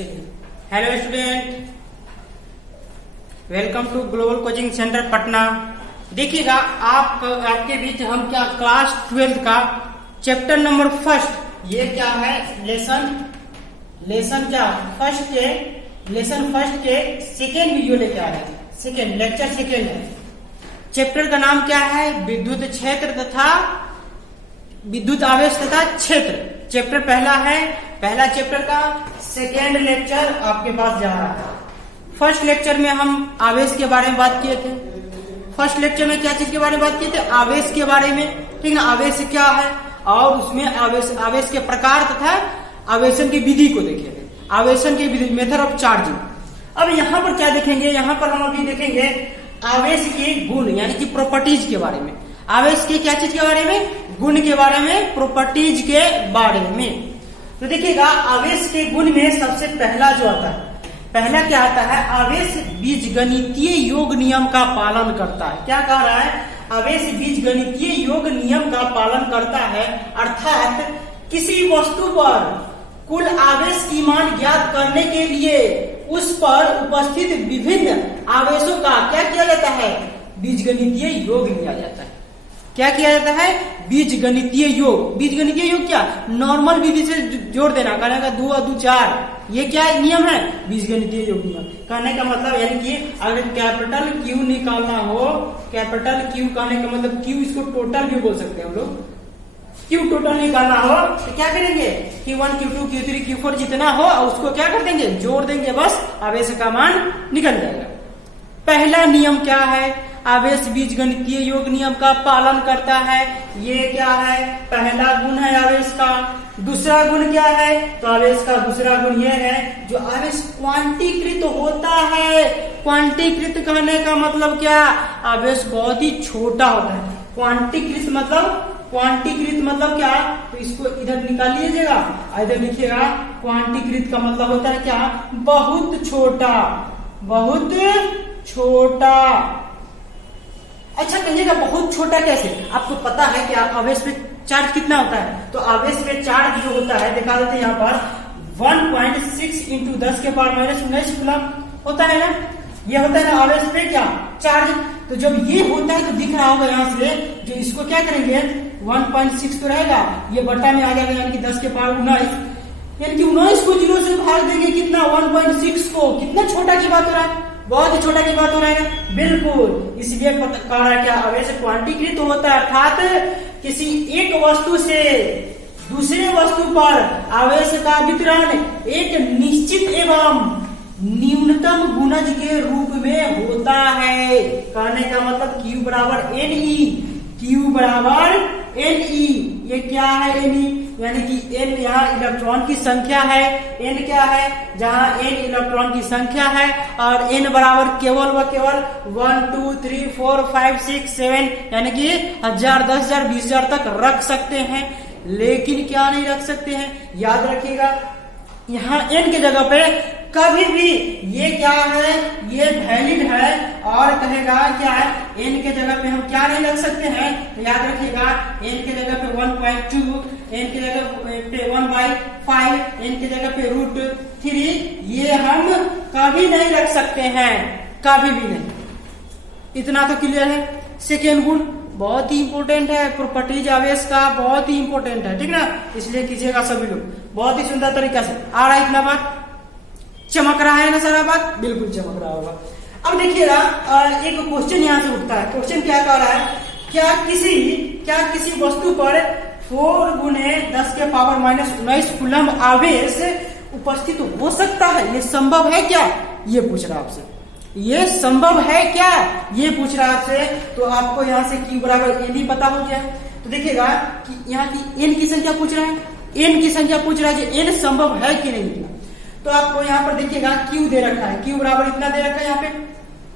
चलिए, hello student, welcome to global coaching centre Patna. देखिएगा आपके बीच हम क्या क्लास 12 का चैप्टर नंबर फर्स्ट, ये क्या है लेसन क्या लेसन फर्स्ट के सेकेंड वीडियो लेके आ रहे हैं। सेकेंड लेक्चर सेकेंड है। चैप्टर का नाम क्या है? विद्युत क्षेत्र तथा विद्युत आवेश तथा क्षेत्र। चैप्टर पहला है, पहला चैप्टर का सेकेंड लेक्चर आपके पास जा रहा है। फर्स्ट लेक्चर में हम आवेश के बारे में बात किए थे। फर्स्ट लेक्चर में क्या चीज के बारे में बात किए थे? आवेश के बारे में, ठीक ना। आवेश क्या है और उसमें आवेश के प्रकार तथा आवेशन की विधि को देखे थे। आवेशन की विधि, मेथड ऑफ चार्जिंग। अब यहाँ पर क्या देखेंगे? यहाँ पर हम अभी देखेंगे आवेश के गुण यानी कि प्रॉपर्टीज के बारे में। आवेश के क्या चीज के बारे में? गुण के बारे में, प्रॉपर्टीज के बारे में। तो देखिएगा आवेश के गुण में सबसे पहला जो आता है, पहला क्या आता है? आवेश बीजगणितीय योग नियम का पालन करता है। क्या कह रहा है? आवेश बीजगणितीय योग नियम का पालन करता है, अर्थात किसी वस्तु पर कुल आवेश की मान ज्ञात करने के लिए उस पर उपस्थित विभिन्न आवेशों का क्या किया जाता है? बीजगणितीय योग लिया जाता है। क्या किया जाता है? बीजगणितीय योग। बीजगणितीय योग क्या? नॉर्मल विधि से जोड़ देना, कहने का 2 और 2 4। ये क्या नियम है? बीजगणितीय योग नियम। कहने का मतलब यानी कि अगर कैपिटल क्यू निकालना हो, कैपिटल क्यू कहने का मतलब क्यू, इसको टोटल भी बोल सकते हैं हम लोग। क्यू टोटल निकालना हो तो क्या करेंगे? Q1 Q2 Q3 Q4 जितना हो उसको क्या कर देंगे? जोड़ देंगे, बस आवेश का मान निकल जाएगा। पहला नियम क्या है? आवेश बीजगणितीय योग नियम का पालन करता है। ये क्या है? पहला गुण है आवेश का। दूसरा गुण क्या है? तो आवेश का दूसरा गुण ये है, जो आवेश क्वांटीकृत होता है। क्वांटीकृत कहने का मतलब क्या? आवेश बहुत ही छोटा होता है। क्वांटीकृत मतलब क्या? तो इसको इधर निकाल लीजिएगा, इधर लिखिएगा। क्वांटीकृत का मतलब होता है क्या? बहुत छोटा, बहुत छोटा। अच्छा कहिएगा बहुत छोटा कैसे? आपको पता है कि आवेश पे चार्ज कितना होता है? तो आवेश पे चार्ज जो होता है, दिखा देते हैं यहाँ पर, 1.6 इंटू 10 के पावर माइनस 19 कूलम होता है ना। ये होता है ना आवेश पे क्या? चार्ज। तो जब ये होता है तो दिख रहा होगा यहाँ से, जो इसको क्या करेंगे? 1.6 तो रहेगा, ये बट्टा में आ जाएगा यानी कि 10 के पावर 19, यानी कि 19 को 0 से भाग देंगे कितना? 1.6 को। कितना छोटा की बात हो रहा है? बहुत ही छोटा की बात हो रहा है ना। बिल्कुल, इसलिए कह रहा है क्या? आवेश क्वांटीकृत होता है, अर्थात किसी एक वस्तु से दूसरे वस्तु पर आवेश का वितरण एक निश्चित एवं न्यूनतम गुणज के रूप में होता है। कहने का मतलब Q बराबर NE। Q बराबर NE। ये क्या है? NE यानी कि N यहाँ इलेक्ट्रॉन की संख्या है। N क्या है? जहाँ N इलेक्ट्रॉन की संख्या है, और N बराबर केवल व केवल 1 2 3 4 5 6 7 यानी कि 1000 10,000 20,000 तक रख सकते हैं, लेकिन क्या नहीं रख सकते हैं? याद रखिएगा, यहाँ N की जगह पे कभी भी ये क्या है? ये वैलिड है, और कहेगा क्या है? N के जगह पे हम क्या नहीं रख सकते हैं? तो याद रखिएगा, N के जगह पे 1.2, N की जगह पे 1/5, N की जगह पे √3, ये हम कभी नहीं रख सकते हैं, कभी भी नहीं। इतना तो क्लियर है। सेकेंड गुण बहुत ही इंपॉर्टेंट है, प्रॉपर्टीज आवेश का बहुत ही इंपॉर्टेंट है, ठीक ना। इसलिए कीजिएगा सभी लोग बहुत ही सुंदर तरीका से। आ रहा है इतना बात? चमक रहा है ना सारा बात? बिल्कुल चमक रहा होगा। अब देखिएगा एक क्वेश्चन यहाँ से उठता है। क्वेश्चन क्या कह रहा है? क्या किसी वस्तु पर 4 गुने 10 के पावर माइनस 19 कूलम आवेश उपस्थित हो सकता है? ये संभव है क्या? ये पूछ रहा है आपसे। ये संभव है क्या? ये पूछ रहा है आपसे। तो आपको यहाँ से Q बराबर NE पता हो गया। तो देखिएगा कि यहाँ की N की संख्या पूछ रहा है, N की संख्या पूछ रहा है, N संभव है कि नहीं। तो आपको यहाँ पर देखिएगा Q दे रखा है, Q बराबर इतना दे रखा है यहाँ पे,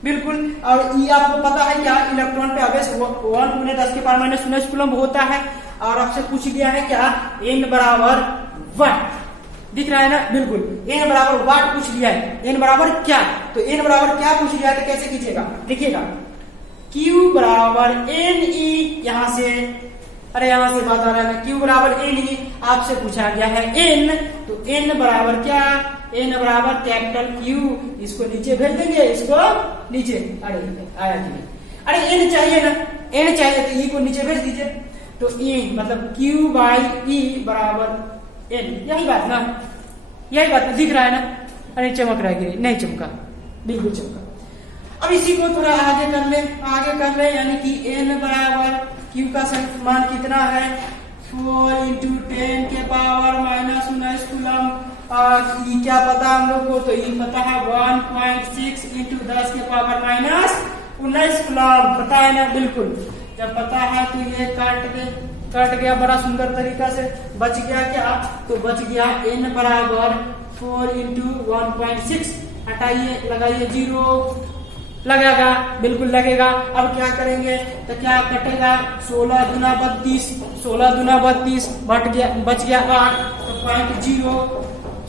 बिल्कुल। और E आपको पता है क्या? इलेक्ट्रॉन पे आवेश 1 गुने 10 के पावर माइनस 19 कूलम होता है। और आपसे पूछ लिया है क्या? N बराबर वाट दिख रहा है ना, बिल्कुल। N बराबर वाट पूछ लिया है। N बराबर क्या? तो N बराबर क्या पूछ लिया है, तो कैसे कीजिएगा? देखिएगा Q बराबर NE, यहाँ से अरे यहाँ से बात आ रहा है ना, Q बराबर NE आपसे पूछा गया है N, तो N बराबर क्या? n बराबर कैपिटल Q, इसको नीचे भेज देंगे, इसको नीचे, अरे आया कि नहीं, अरे n चाहिए ना, n चाहिए तो e को नीचे भेज दीजिए, तो e मतलब Q बाई e बराबर n, यही बात ना, यही बात दिख रहा है ना, अरे चमक रहा है, नहीं चमका, बिल्कुल चमका। अब इसी को थोड़ा आगे कर ले, यानी कि n बराबर Q का मान कितना है 4 इंटू 10 के पावर माइनस 19 कूलम, और ई क्या पता हम लोग को, तो ई पता है 1.6 इंटू 10 के पावर माइनस 19 कूलम, पता है ना, बिल्कुल। जब पता है तो ये कट गया बड़ा सुंदर तरीका से, बच गया क्या, तो बच गया n बराबर 4 इंटू 1.6, हटाइए, लगाइए 0, लगेगा, बिल्कुल लगेगा। अब क्या करेंगे, तो क्या कटेगा, 16 दूना 32, 16 दूना 32, बच गया 8, तो 0.0,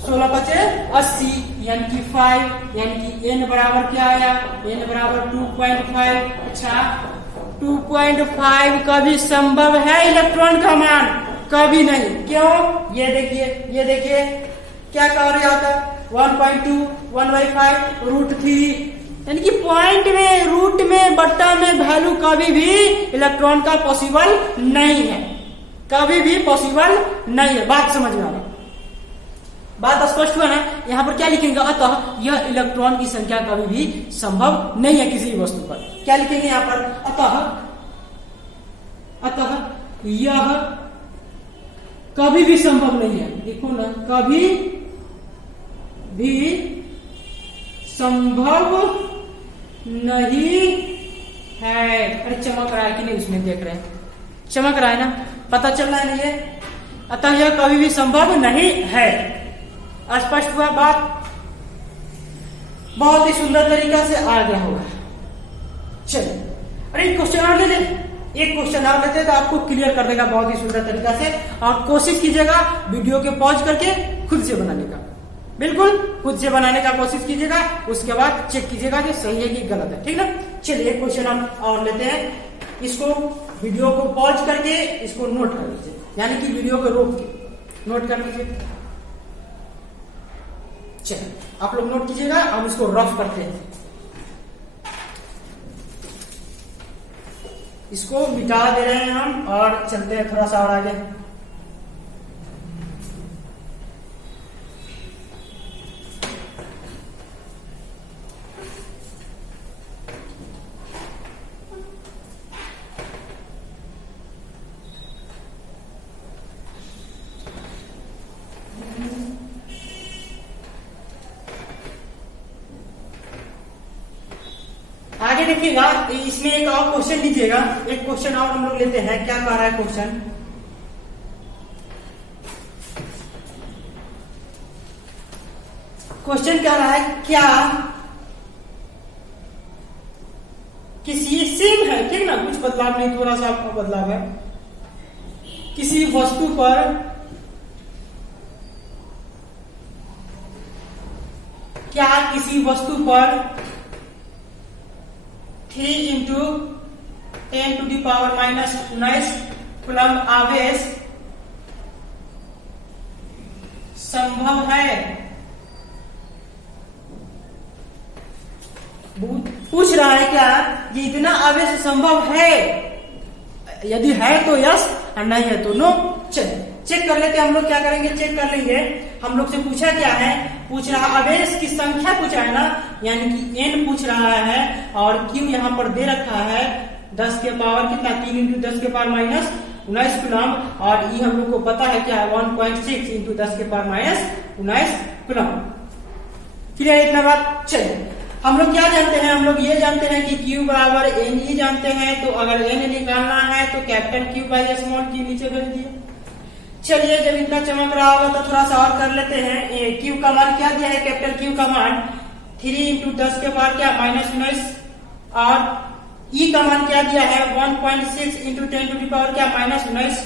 16 बचे 80, यानी कि 5, यानी कि n बराबर क्या आया, n बराबर 2.5। अच्छा, 2.5 कभी संभव है इलेक्ट्रॉन का मान, कभी नहीं, क्यों, ये देखिए क्या कह रहे आता, 1.2 1/5 √3, यानी कि पॉइंट में, रूट में, बट्टा में वैल्यू कभी भी इलेक्ट्रॉन का पॉसिबल नहीं है, कभी भी पॉसिबल नहीं है। बात समझ में आ रहा, बात स्पष्ट हुआ ना। यहाँ पर क्या लिखेंगे, अतः यह इलेक्ट्रॉन की संख्या कभी भी संभव नहीं है किसी वस्तु पर। क्या लिखेंगे यहाँ पर, अतः यह कभी भी संभव नहीं है, देखो ना, कभी भी संभव नहीं है। अरे चमक रहा है कि नहीं, उसमें देख रहे हैं, चमक रहा है ना, पता चल रहा है ना ये, अतः यह कभी भी संभव नहीं है। स्पष्ट हुआ बात, बहुत ही सुंदर तरीका से आ गया होगा। चलिए, अरे एक क्वेश्चन और लेते तो आपको क्लियर कर देगा बहुत ही सुंदर तरीका से, और कोशिश कीजिएगा वीडियो के पॉज करके खुद से बनाने का, बिल्कुल खुद से बनाने का कोशिश कीजिएगा, उसके बाद चेक कीजिएगा कि सही है कि गलत है, ठीक ना। चलिए एक क्वेश्चन हम और लेते हैं, इसको वीडियो को पॉज करके इसको नोट कर लीजिए, यानी कि वीडियो को रोक के नोट कर लीजिए। चलिए आप लोग नोट कीजिएगा, हम इसको रफ करते हैं, इसको मिटा दे रहे हैं हम और चलते हैं थोड़ा सा और आगे। आगे देखिएगा, इसमें एक और क्वेश्चन लीजिएगा, एक क्वेश्चन और हम लोग लेते हैं। क्या कह रहा है क्वेश्चन, क्वेश्चन कह रहा है क्या किसी सेम है, ठीक ना, कुछ बदलाव नहीं, थोड़ा सा आपको बदलाव है, किसी वस्तु पर क्या किसी वस्तु पर 3 into 10 to the power minus 19 coulomb आवेश संभव है। पूछ रहा है क्या ये इतना आवेश संभव है, यदि है तो यस और नहीं है तो नो। चलिए चेक कर लेते हैं, हम लोग क्या करेंगे, चेक कर लेंगे। हम लोग से पूछा क्या है, पूछ रहा आवेश की संख्या पूछा है ना, यानी कि n पूछ रहा है और q यहाँ पर दे रखा है 10 के पावर कितना, 3 इंटू 10 के पावर माइनस 19 कूलम, और e हम लोग को पता है क्या 1.6 इंटू 10 के पावर माइनस 19 कूलम। क्लियर इतना बात। चलिए हम लोग क्या जानते हैं, हम लोग ये जानते हैं कि q बराबर n ही जानते हैं, तो अगर n निकालना है तो capital Q by small q नीचे भेज दिए। चलिए जब इतना चमक रहा होगा तो थोड़ा सा और कर लेते हैं। Q का मान क्या दिया है, कैपिटल Q का मान 3 इंटू 10 के पावर क्या माइनस 19, और E का मान क्या दिया है 1.6 इंटू 10 टू दी पावर क्या माइनस 19,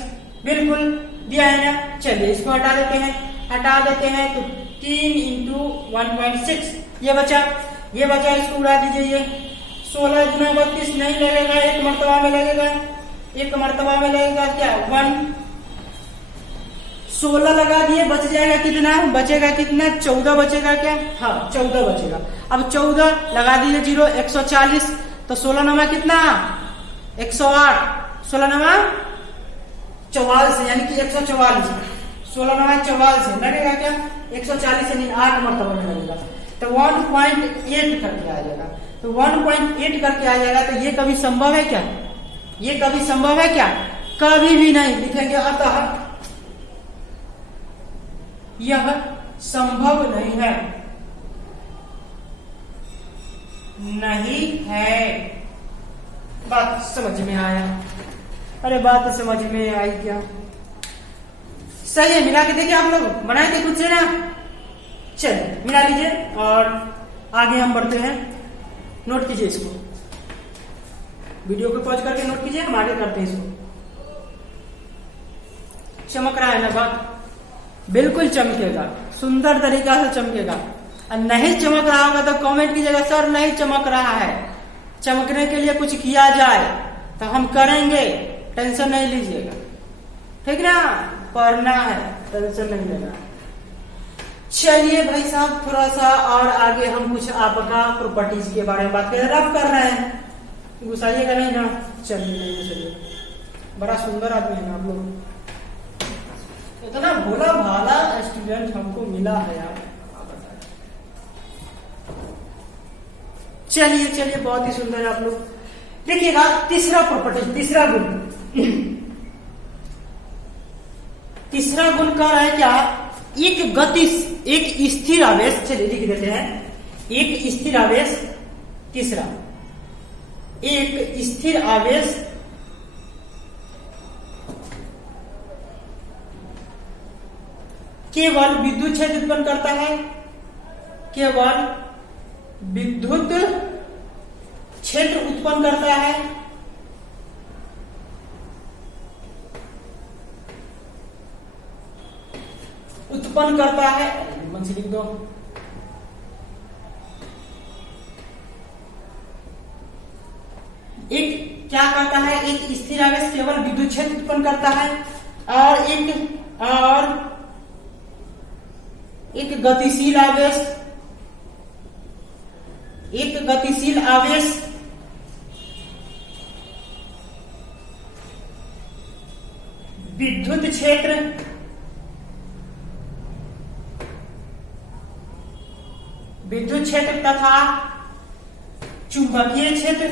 बिल्कुल दिया है ना। चलिए इसको हटा देते हैं तो 3 इंटू 1.6 ये बचा, इसको उड़ा दीजिए। ये 16 गुना 32 नहीं लगेगा, एक मर्तबा में लगेगा क्या 1, 16 लगा दिए, बच जाएगा कितना, बचेगा कितना, 14 बचेगा क्या, हाँ 14 बचेगा। अब 14 लगा दिए 0, 140, तो 16 नमा कितना, 108, 16 नमा 44, यानी कि 144, 16 नमा 44 लगेगा क्या, 140 यानी 8 मरतबा में लगेगा, तो 1.8 करके आ जाएगा। तो 1.8 करके आ जाएगा। तो ये कभी संभव है क्या, ये कभी संभव है क्या, कभी भी नहीं। लिखेंगे अतः यह संभव नहीं है, नहीं है। बात समझ में आया, अरे बात तो समझ में आई क्या, सही है। मिला के देखिए, आप लोग बनाए थे खुद से ना, चलिए मिला लीजिए और आगे हम बढ़ते हैं। नोट कीजिए इसको, वीडियो को पॉज करके नोट कीजिए, हम आगे करते हैं इसको। चमक रहा है ना, बात बिल्कुल चमकेगा, सुंदर तरीका से चमकेगा। और नहीं चमक रहा होगा तो कमेंट कीजिएगा, सर नहीं चमक रहा है। चमकने के लिए कुछ किया जाए तो हम करेंगे, टेंशन नहीं लीजिएगा, ठीक ना, पढ़ना है, टेंशन नहीं लेना। चलिए भाई साहब, थोड़ा सा और आगे हम कुछ आपका प्रॉपर्टीज के बारे में बात कर रफ कर रहे हैं, गुस्साइएगा नहीं ना, चलिए नहीं गुस्साइएगा। बड़ा सुंदर आदमी है ना आप लोग, इतना भोला भाला स्टूडेंट हमको मिला है यार। चलिए चलिए, बहुत ही सुंदर है आप लोग। देखिएगा तीसरा प्रॉपर्टी, तीसरा गुण, तीसरा गुण कह रहा है क्या, एक गति, एक स्थिर आवेश, चलिए लिख देते हैं, एक स्थिर आवेश। तीसरा, एक स्थिर आवेश केवल विद्युत क्षेत्र उत्पन्न करता है, केवल विद्युत क्षेत्र उत्पन्न करता है, उत्पन्न करता है, मन से लिख दो, एक क्या करता है, एक स्थिर आवेश केवल विद्युत क्षेत्र उत्पन्न करता है, और एक गतिशील आवेश, एक गतिशील आवेश विद्युत क्षेत्र तथा चुंबकीय क्षेत्र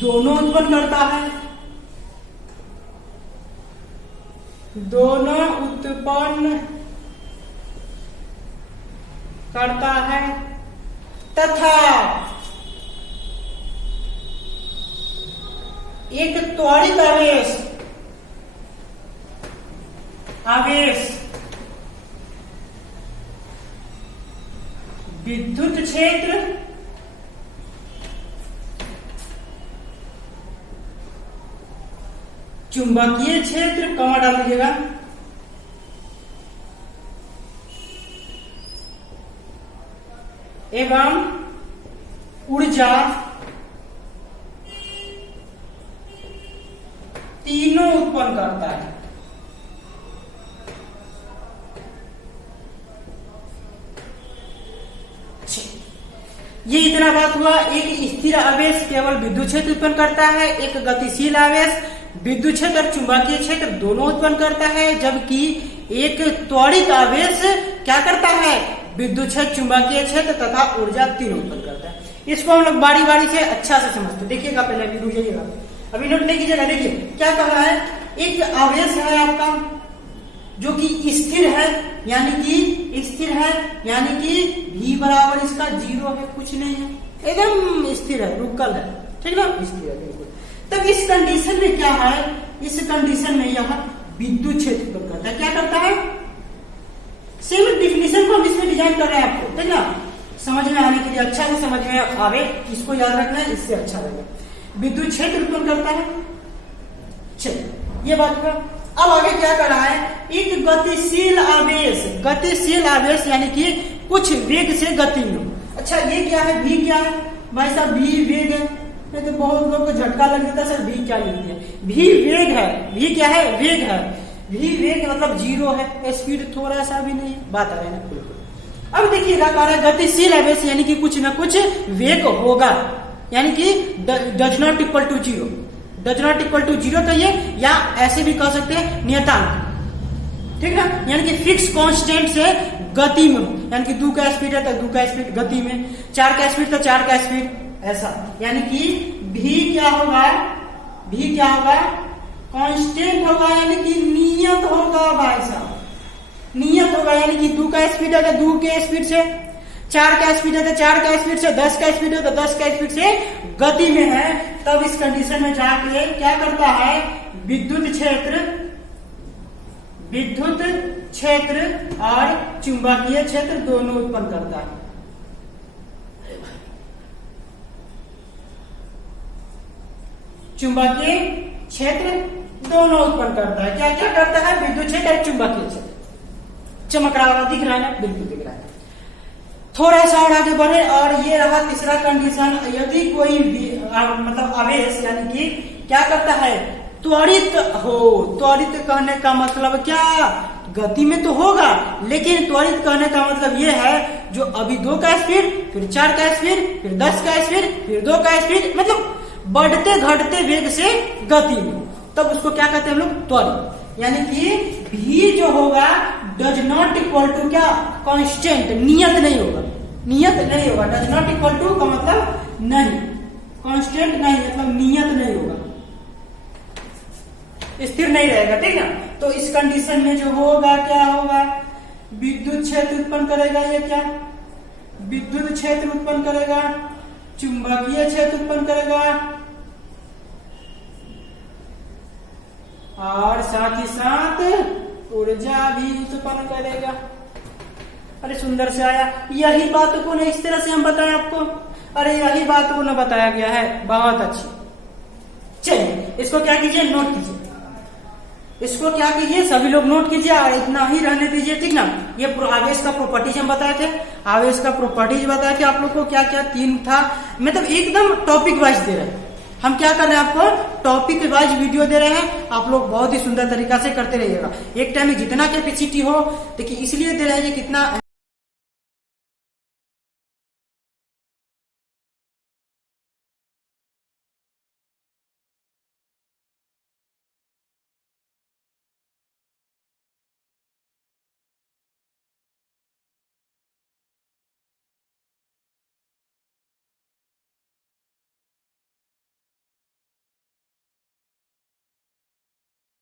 दोनों उत्पन्न करता है, दोनों उत्पन्न करता है, तथा एक त्वरित आवेश विद्युत क्षेत्र चुंबकीय क्षेत्र, कमा डाल दीजिएगा, एवं ऊर्जा तीनों उत्पन्न करता है। ये इतना बात हुआ, एक स्थिर आवेश केवल विद्युत क्षेत्र उत्पन्न करता है, एक गतिशील आवेश विद्युत क्षेत्र और चुंबकीय क्षेत्र दोनों उत्पन्न करता है, जबकि एक त्वरित आवेश क्या करता है, विद्युत क्षेत्र, चुंबकीय क्षेत्र तथा ऊर्जा तीनों उत्पन्न करता है। इसको हम लोग बारी बारी से अच्छा से समझते। देखिएगा, पहले अभी रुक जाइएगा, अभी नोट नहीं कीजिएगा। देखिए क्या कह रहा है, एक आवेश है आपका जो कि स्थिर है, यानी कि स्थिर है, यानी कि v बराबर इसका 0 है, कुछ नहीं है, एकदम स्थिर है, रुकल है, ठीक ना, स्थिर है बिल्कुल। तब इस कंडीशन में क्या है, इस कंडीशन में यह विद्युत क्षेत्र उत्पन्न करता है। क्या करता है, सेम डिफिनेशन को हम इसमें डिजाइन कर रहे हैं आपको, ठीक ना, समझ में आने के लिए, अच्छा से समझ में आवे, इसको याद रखना है, इससे अच्छा रहेगा। विद्युत क्षेत्र उत्पन्न करता है, चलिए ये बात हुआ। अब आगे क्या कर रहा है, एक गतिशील आवेश, गतिशील आवेश यानी कि कुछ वेग से गति में। अच्छा ये क्या है, v क्या है भाई साहब, v वेग है, नहीं तो बहुत लोग को झटका लग जाता सर भी क्या लिख दिया। भी वेग है, भी क्या है, वेग है। भी वेग मतलब 0 है, स्पीड थोड़ा सा भी नहीं है, बात आ रही है ना। अब देखिएगा कह रहा है गतिशील आवेश यानी कि कुछ ना कुछ वेग होगा, यानी कि does not equal to 0, does not equal to 0 कहिए, या ऐसे भी कह सकते हैं नियतांक, ठीक ना, यानी कि फिक्स कांस्टेंट से गति में, यानी कि 2 का स्पीड है तो 2 का स्पीड गति में, 4 का स्पीड तो 4 का स्पीड, ऐसा। यानी कि भी क्या होगा, भी क्या होगा, कांस्टेंट होगा, यानी कि नियत होगा भाई साहब, नियत होगा। यानी कि 2 का स्पीड है तो 2 के स्पीड से, 4 का स्पीड है तो 4 का स्पीड से, 10 का स्पीड है तो 10 का स्पीड से गति में है। तब इस कंडीशन में जाके क्या करता है, विद्युत क्षेत्र और चुंबकीय क्षेत्र दोनों उत्पन्न करता है। चुंबकीय क्षेत्र दोनों उत्पन्न करता है। क्या क्या करता है, विद्युत क्षेत्र और चुंबकीय क्षेत्र। चमक रहा दिख रहा है ना, बिल्कुल दिख रहा है। थोड़ा सा और आगे बढ़े और ये रहा तीसरा कंडीशन, यदि कोई मतलब आवेश यानी कि क्या करता है, त्वरित हो। त्वरित कहने का मतलब क्या, गति में तो होगा, लेकिन त्वरित कहने का मतलब ये है जो अभी 2 का स्पीड, फिर 4 का स्पीड, फिर 10 का स्पीड, फिर 2 का स्पीड, मतलब बढ़ते घटते वेग से गति में, तब उसको क्या कहते हैं हम लोग, त्वरित। यानी कि भी जो होगा डज नॉट इक्वल टू क्या, कांस्टेंट, नियत नहीं होगा, नियत नहीं होगा। डज नॉट इक्वल टू का मतलब नहीं, कांस्टेंट नहीं मतलब नियत नहीं होगा, स्थिर नहीं रहेगा, ठीक ना। तो इस कंडीशन में जो होगा क्या होगा, विद्युत क्षेत्र उत्पन्न करेगा, ये क्या विद्युत क्षेत्र उत्पन्न करेगा, चुंबकीय क्षेत्र उत्पन्न करेगा और साथ ही साथ ऊर्जा भी उत्पन्न करेगा। अरे सुंदर से आया, यही बात को ना इस तरह से हम बताएं आपको, अरे यही बात को ना बताया गया है, बहुत अच्छी। चलिए इसको क्या कीजिए, नोट कीजिए, इसको क्या कीजिए सभी लोग नोट कीजिए और इतना ही रहने दीजिए, ठीक ना। ये आवेश का प्रॉपर्टीज हम बताए थे, आवेश का प्रॉपर्टीज बताए थे आप लोग को, क्या क्या 3 था, मतलब एकदम टॉपिक वाइज दे रहे हैं हम। क्या कर रहे हैं, आपको टॉपिक वाइज वीडियो दे रहे हैं, आप लोग बहुत ही सुंदर तरीका से करते रहिएगा। एक टाइम में जितना कैपेसिटी हो, देखिए इसलिए दे रहे हैं कितना